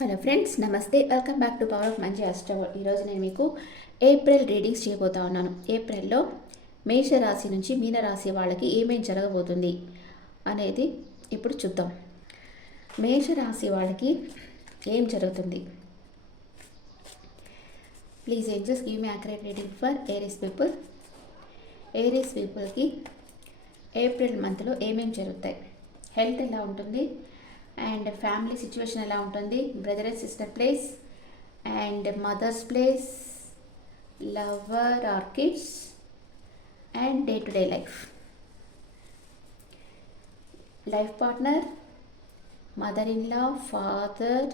Hello friends, నమస్తే. Welcome back to power of మంచి అష్టవర్. ఈరోజు నేను మీకు ఏప్రిల్ రీడింగ్స్ చేయబోతా ఉన్నాను. ఏప్రిల్లో మేషరాశి నుంచి మీనరాశి వాళ్ళకి ఏమేం జరగబోతుంది అనేది ఇప్పుడు చూద్దాం. మేషరాశి వాళ్ళకి ఏం జరుగుతుంది? Please angels give me accurate reading for Aries people. Aries పీపుల్కి ఏప్రిల్ మంత్లో ఏమేం జరుగుతాయి, హెల్త్ ఎలా ఉంటుంది, అండ్ ఫ్యామిలీ సిచ్యువేషన్ ఎలా ఉంటుంది, brother and sister place and mother's place, lover or kids, and day to day life partner, mother in law, father,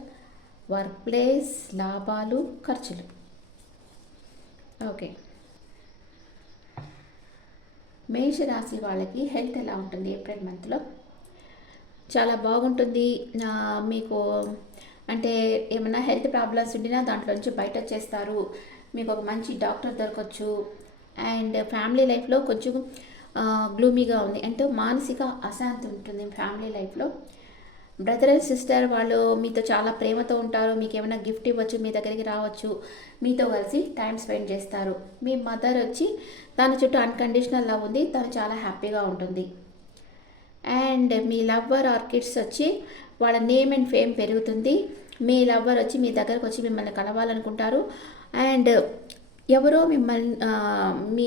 work place, లాభాలు, ఖర్చులు. ఓకే, మేషరాశి వాళ్ళకి హెల్త్ ఎలా ఉంటుంది ఏప్రిల్ మంత్లో? చాలా బాగుంటుంది. మీకు అంటే ఏమైనా హెల్త్ ప్రాబ్లమ్స్ ఉండినా దాంట్లో నుంచి బయట వచ్చేస్తారు. మీకు ఒక మంచి డాక్టర్ దొరకచ్చు. అండ్ ఫ్యామిలీ లైఫ్లో కొంచెం గ్లూమీగా ఉంది, అంటే మానసిక అశాంతి ఉంటుంది ఫ్యామిలీ లైఫ్లో. బ్రదర్ అండ్ సిస్టర్ వాళ్ళు మీతో చాలా ప్రేమతో ఉంటారు. మీకు ఏమైనా గిఫ్ట్ ఇవ్వచ్చు, మీ దగ్గరికి రావచ్చు, మీతో కలిసి టైం స్పెండ్ చేస్తారు. మీ మదర్ వచ్చి తన చుట్టూ అన్కండిషనల్ లవ్ ఉంది, తను చాలా హ్యాపీగా ఉంటుంది. అండ్ మీ లవ్వర్ ఆర్ కిడ్స్ వచ్చి వాళ్ళ నేమ్ అండ్ ఫేమ్ పెరుగుతుంది. మీ లవ్వర్ వచ్చి మీ దగ్గరకు వచ్చి మిమ్మల్ని కలవాలనుకుంటారు. అండ్ ఎవరో మిమ్మల్ని మీ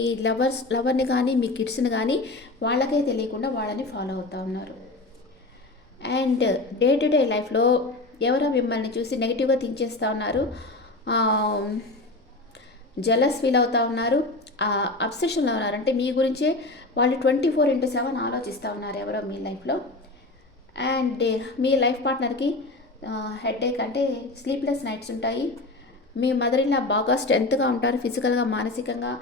లవర్ని కానీ మీ కిడ్స్ని కానీ వాళ్ళకే తెలియకుండా వాళ్ళని ఫాలో అవుతూ ఉన్నారు. అండ్ డే టు డే లైఫ్లో ఎవరో మిమ్మల్ని చూసి నెగిటివ్గా థింక్ చేస్తూ ఉన్నారు, జలస్ ఫీల్ అవుతూ ఉన్నారు, అబ్సెషన్లో ఉన్నారు. అంటే మీ గురించే వాళ్ళు 24/7 ఆలోచిస్తూ ఉన్నారు ఎవరో మీ లైఫ్లో. అండ్ మీ లైఫ్ పార్ట్నర్కి హెడేక్ అంటే స్లీప్లెస్ నైట్స్ ఉంటాయి. మీ మదర్ ఇలా బాగా స్ట్రెంత్గా ఉంటారు, ఫిజికల్గా, మానసికంగా,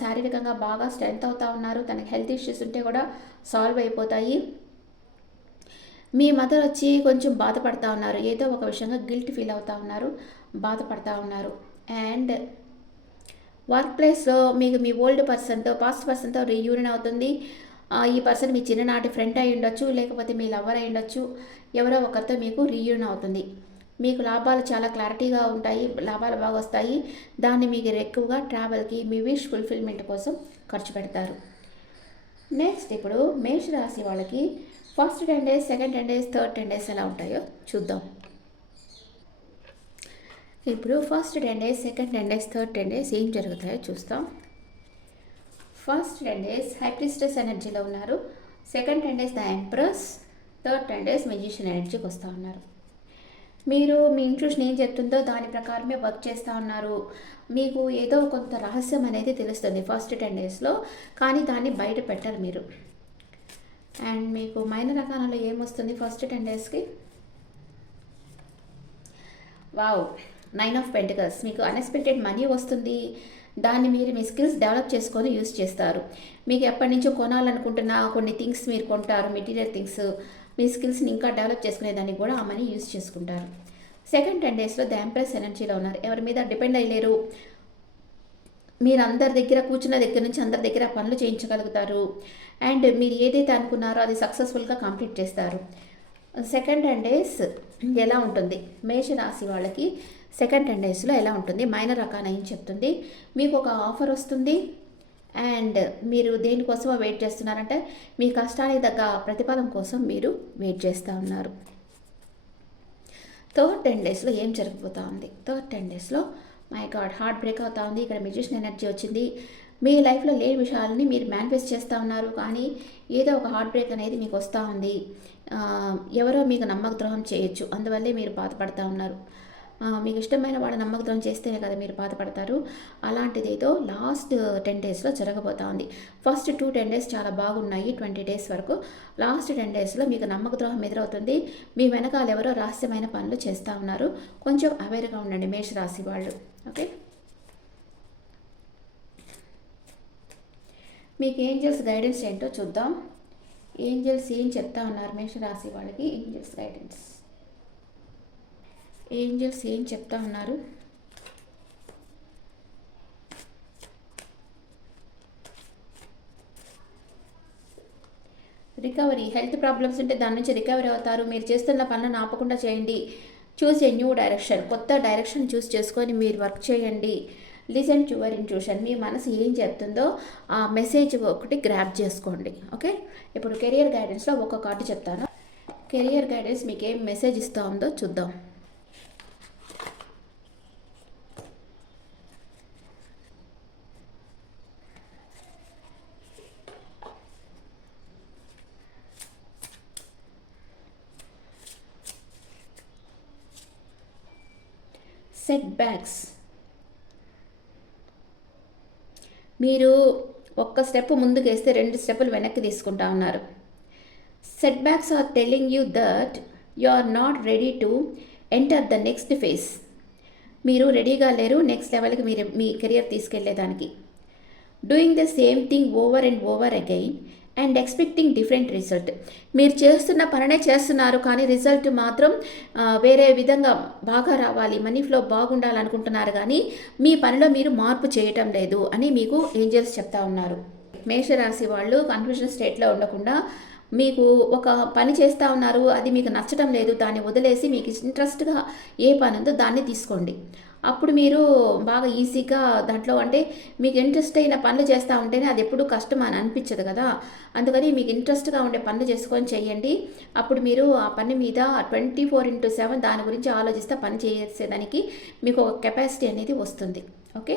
శారీరకంగా బాగా స్ట్రెంత్ అవుతూ ఉన్నారు. తనకి హెల్త్ ఇష్యూస్ ఉంటే కూడా సాల్వ్ అయిపోతాయి. మీ మదర్ వచ్చి కొంచెం బాధపడతా ఉన్నారు, ఏదో ఒక విషయంగా గిల్ట్ ఫీల్ అవుతూ ఉన్నారు, బాధపడతా ఉన్నారు. అండ్ వర్క్ ప్లేస్లో మీకు మీ ఓల్డ్ పర్సన్తో, పాస్ట్ పర్సన్తో రీయూనియన్ అవుతుంది. ఈ పర్సన్ మీ చిన్ననాటి ఫ్రెండ్ అయి ఉండొచ్చు, లేకపోతే మీ లవర్ అయి ఉండొచ్చు. ఎవరో ఒకరితో మీకు రీయూనియన్ అవుతుంది. మీకు లాభాలు చాలా క్లారిటీగా ఉంటాయి, లాభాలు బాగా వస్తాయి. దాన్ని మీకు ఎక్కువగా ట్రావెల్కి, మీ విష్ ఫుల్ఫిల్మెంట్ కోసం ఖర్చు పెడతారు. నెక్స్ట్ ఇప్పుడు మేషరాశి వాళ్ళకి first 10 days, second 10 days, third 10 days ఎలా ఉంటాయో చూద్దాం. ఇప్పుడు first 10 days, second 10 days, third 10 days ఏం జరుగుతాయో చూస్తాం. ఫస్ట్ 10 days హై ప్రిస్టెస్ ఎనర్జీలో ఉన్నారు. Second 10 days the empress, third 10 days magician ఎనర్జీకి వస్తూ ఉన్నారు. మీరు మీ ఇంట్యూషన్ ఏం చెప్తుందో దాని ప్రకారమే వర్క్ చేస్తూ ఉన్నారు. మీకు ఏదో కొంత రహస్యం అనేది తెలుస్తుంది ఫస్ట్ 10 daysలో, కానీ దాన్ని బయట పెట్టరు మీరు. అండ్ మీకు మైనర్ రకాలలో ఏమొస్తుంది ఫస్ట్ 10 daysకి? Wow, 9 of Pentacles. మీకు అన్ఎక్స్పెక్టెడ్ మనీ వస్తుంది. దాన్ని మీరు మీ స్కిల్స్ డెవలప్ చేసుకొని యూస్ చేస్తారు. మీకు ఎప్పటి నుంచో కొనాలనుకుంటున్న కొన్ని థింగ్స్ మీరు కొంటారు, మెటీరియల్ థింగ్స్. మీ స్కిల్స్ని ఇంకా డెవలప్ చేసుకునేదానికి కూడా ఆ మనీ యూస్ చేసుకుంటారు. సెకండ్ 10 daysలో ద ఎంప్రెస్ ఎనర్జీలో ఉన్నారు. ఎవరి మీద డిపెండ్ అయ్యలేరు. మీరు అందరి దగ్గర కూర్చున్న దగ్గర నుంచి అందరి దగ్గర పనులు చేయించగలుగుతారు. అండ్ మీరు ఏదైతే అనుకున్నారో అది సక్సెస్ఫుల్గా కంప్లీట్ చేస్తారు. సెకండ్ 10 days ఎలా ఉంటుంది మేషరాశి వాళ్ళకి? సెకండ్ 10 daysలో ఎలా ఉంటుంది? మైనర్ రకాన ఏం చెప్తుంది? మీకు ఒక ఆఫర్ వస్తుంది. అండ్ మీరు దేనికోసమో వెయిట్ చేస్తున్నారంటే మీ కష్టానికి తగ్గ ప్రతిఫలం కోసం మీరు వెయిట్ చేస్తూ ఉన్నారు. థర్డ్ 10 daysలో ఏం జరగబోతూ ఉంది? థర్డ్ 10 daysలో మై గాడ్, హార్ట్ బ్రేక్ అవుతూ ఉంది. ఇక్కడ మెజిషియన్ ఎనర్జీ వచ్చింది. మీ లైఫ్లో లేని విషయాలని మీరు మేనిఫెస్ట్ చేస్తూ ఉన్నారు, కానీ ఏదో ఒక హార్ట్ బ్రేక్ అనేది మీకు వస్తూ ఉంది. ఎవరో మీకు నమ్మక ద్రోహం చేయొచ్చు, అందువల్లే మీరు బాధపడతా ఉన్నారు. మీకు ఇష్టమైన వాళ్ళ నమ్మక ద్రోహం చేస్తేనే కదా మీరు బాధపడతారు. అలాంటిది ఏదో లాస్ట్ 10 daysలో జరగబోతూ ఉంది. ఫస్ట్ 10 days చాలా బాగున్నాయి, 20 days వరకు. లాస్ట్ 10 daysలో మీకు నమ్మక ద్రోహం ఎదురవుతుంది. మీ వెనకాల ఎవరో రహస్యమైన పనులు చేస్తూ ఉన్నారు. కొంచెం అవేర్గా ఉండండి మేషరాశి వాళ్ళు. ఓకే, మీకు ఏంజల్స్ గైడెన్స్ ఏంటో చూద్దాం. ఏంజల్స్ ఏం చెప్తా ఉన్నారు మేషరాశి వాళ్ళకి? ఏంజల్స్ గైడెన్స్, ఏంజల్స్ ఏం చెప్తా ఉన్నారు? రికవరీ, హెల్త్ ప్రాబ్లమ్స్ ఉంటే దాని నుంచి రికవరీ అవుతారు. మీరు చేస్తున్న పనులను ఆపకుండా చేయండి. చూస్ ఏ న్యూ డైరెక్షన్, కొత్త డైరెక్షన్ చూస్ చేసుకొని మీరు వర్క్ చేయండి. లిసన్ టు యువర్ ఇంట్యూషన్, మీ మనసు ఏం చెప్తుందో ఆ మెసేజ్ ఒకటి గ్రాప్ చేసుకోండి. ఓకే, ఇప్పుడు కెరియర్ గైడెన్స్లో ఒక కార్డు చెప్తాను. కెరియర్ గైడెన్స్ మీకు ఏం మెసేజ్ ఇస్తూ ఉందో చూద్దాం. సెట్ బ్యాక్స్, మీరు ఒక్క స్టెప్ ముందుకు వేస్తే 2 స్టెప్పులు వెనక్కి తీసుకుంటా ఉన్నారు. Setbacks are telling you that you are not ready to enter the next phase. మీరు రెడీగా లేరు నెక్స్ట్ లెవెల్కి మీరు మీ కెరియర్ తీసుకెళ్లేదానికి. Doing the same thing over and over again and expecting different result. మీరు చేస్తున్న పనినే చేస్తున్నారు కానీ రిజల్ట్ మాత్రం వేరే విధంగా బాగా రావాలి, మనీ ఫ్లో బాగుండాలనుకుంటున్నారు కానీ మీ పనిలో మీరు మార్పు చేయటం లేదు అని మీకు ఏంజల్స్ చెప్తా ఉన్నారు. మేషరాశి వాళ్ళు కన్ఫ్యూజన్ స్టేట్లో ఉండకుండా మీకు ఒక పని చేస్తూ ఉన్నారు, అది మీకు నచ్చడం లేదు, దాన్ని వదిలేసి మీకు ఇంట్రెస్ట్గా ఏ పని ఉందో దాన్ని తీసుకోండి. అప్పుడు మీరు బాగా ఈజీగా దాంట్లో అంటే మీకు ఇంట్రెస్ట్ అయిన పనులు చేస్తూ ఉంటేనే అది ఎప్పుడు కష్టం అని అనిపించదు కదా. అందుకని మీకు ఇంట్రెస్ట్గా ఉండే పనులు చేసుకొని చేయండి. అప్పుడు మీరు ఆ పని మీద 24/7 దాని గురించి ఆలోచిస్తే పని చేసేదానికి మీకు ఒక కెపాసిటీ అనేది వస్తుంది. Okay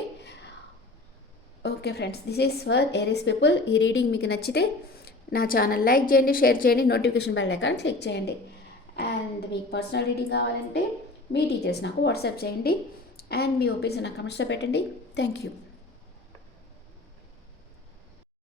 okay friends, this is for Aries people. ఈ రీడింగ్ మీకు నచ్చితే నా ఛానల్ లైక్ చేయండి, షేర్ చేయండి, నోటిఫికేషన్ బెల్ ఐకాన్ క్లిక్ చేయండి. అండ్ మీకు పర్సనల్ రీడింగ్ కావాలంటే మీ డీటెయిల్స్ నాకు వాట్సాప్ చేయండి అండ్ మీ ఒపీనియన్ నా కమెంట్స్లో పెట్టండి. Thank you.